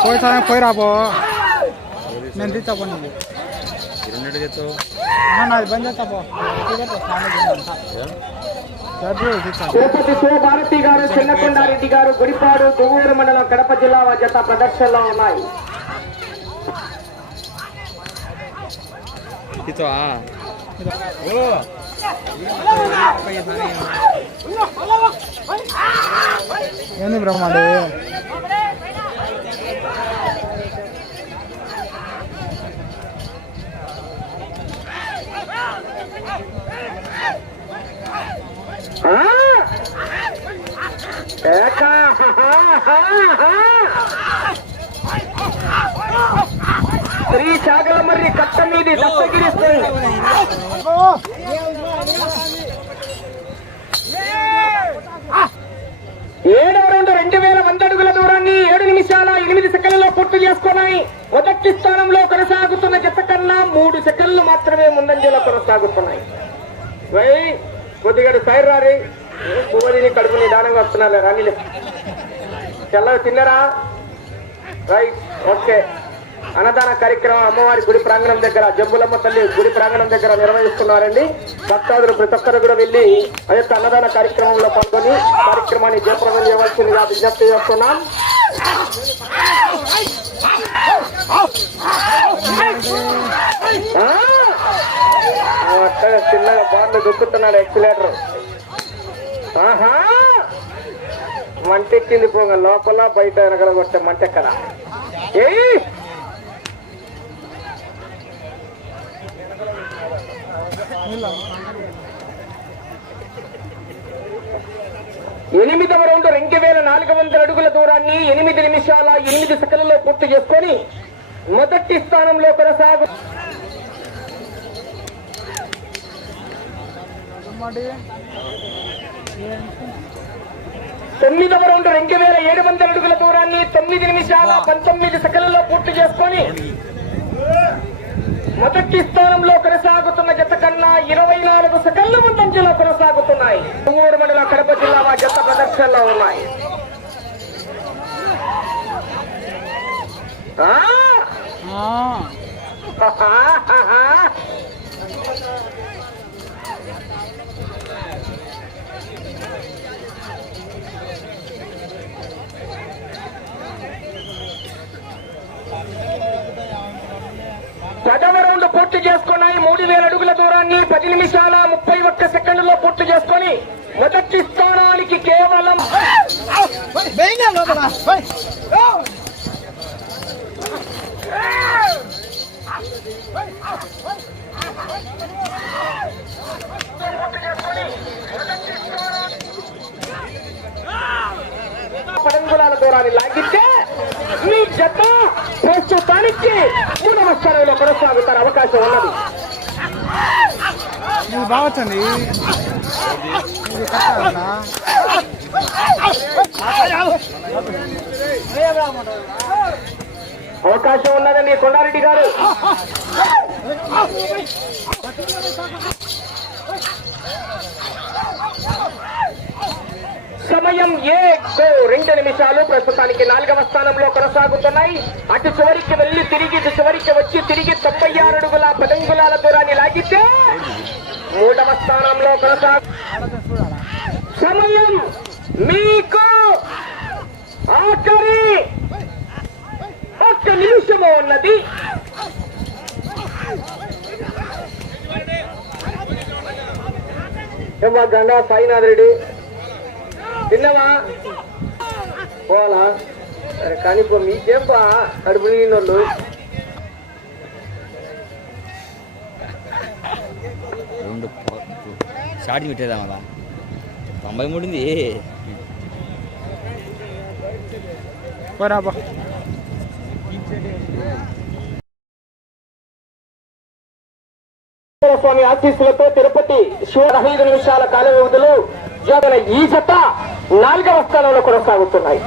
పోయి సరే పోయి రాబో నేను తీస్తా పో నీకు నాది బంద్ చేస్తా పో. గారు చిన్నకొండారెడ్డి గారు గుడిపాడు దువ్వూరు మండలం కడప జిల్లా జత ప్రదర్శనలో ఉన్నాయి. ఏంది బ్రహ్మాడు ఆ? ఏకా? శ్రీ చాగలమర్రి కట్ట మీది దత్తగిరి ఏడవ రౌండ్ రెండు వేల వంద అడుగుల దూరాన్ని ఏడు నిమిషాల ఎనిమిది సెకండ్లలో పూర్తి చేసుకున్నాయి. మొదటి స్థానంలో కొనసాగుతున్న జత కన్నా మూడు సెకండ్లు మాత్రమే ముందంజలో కొనసాగుతున్నాయి. వై కొద్దిగా సైడ్ రారి. పువ్వదిని కడుపు నిదానంగా వస్తున్నా రానిలే. తెల్ల తిన్నరా? Right okay. అన్నదాన కార్యక్రమం అమ్మవారి గుడి ప్రాంగణం దగ్గర జంబులమ్మ తల్లి గుడి ప్రాంగణం దగ్గర నిర్వహిస్తున్నారండి. భక్తాదులు ప్రతి ఒక్కరు కూడా వెళ్ళి ఆ యొక్క అన్నదాన కార్యక్రమంలో పాల్గొని కార్యక్రమాన్ని జయప్రదం చేయవలసిందిగా విజ్ఞప్తి చేస్తున్నాం. ఆ! చిన్నగా బాండ్లు దుక్కుతున్నాడు ఎక్సిలేటర్ ఆహా! మంటెక్కింది పోగా లోపల బయట వెనకల కొట్టే మంట ఏ ఎనిమిదవ రౌండ్ రెండు వేల నాలుగు వందల అడుగుల దూరాన్ని ఎనిమిది నిమిషాల ఎనిమిది సెకండ్లలో పూర్తి చేసుకొని మొదటి స్థానంలో కొనసాగు తొమ్మిదవ రౌండ్ రెండు వేల ఏడు వందల అడుగుల దూరాన్ని తొమ్మిది నిమిషాల పంతొమ్మిది సెకండ్లలో పూర్తి చేసుకొని మొదటి స్థానంలో కొనసాగుతున్న ఇరవై నాలుగు సెకండ్ల ముందంజలో కొనసాగుతున్నాయి. తుమ్మూరు మండల కడప జిల్లా వా జత ప్రదర్శనలో ఉన్నాయి. ఆ! రౌండ్ పూర్తి చేసుకున్నాయి. మూడు వేల దూరాన్ని పది నిమిషాల ముప్పై ఒక్క సెకండ్లో పూర్తి చేసుకొని మొదటి స్థానానికి కేవలం పడంగులాల దూరాన్ని లాగితే మీ జత ప్రస్తుతానికి మూడవ స్థానంలో కొనసాగుతారు అవకాశం ఉన్నది. ఇది బాగుంది ఇది కట్టాలన్నా అవకాశం ఉన్నదండి కొండారెడ్డి గారు. సమయం ఏ రెండు నిమిషాలు ప్రస్తుతానికి నాలుగవ స్థానంలో కొనసాగుతున్నాయి. అటు చివరికి వెళ్ళి తిరిగి ఇటు చివరికి వచ్చి తిరిగి తొంభై ఆరు అడుగుల పదంగులాల దూరాన్ని లాగితే మూడవ స్థానంలో కొనసాగు సమయం మీకు ఆఖరి ఒక్క నిమిషము ఉన్నది. ఏమ్మా గండా సాయినాథ్ రెడ్డి. తిన్నావా? పోవాలా? సరే కానీ ఇప్పుడు మీకేంపా కడుపు నిన్నోళ్ళు రెండు షార్ట్ పెట్టేదా మళ్ళా తొంభై మూడు ఉంది. రాబో స్వామి ఆశీస్సులతో తిరుపతి శివ ఐదు నిమిషాల కాల వ్యవధిలో ఈ జత నాలుగవ స్థానంలో కొనసాగుతున్నాయి.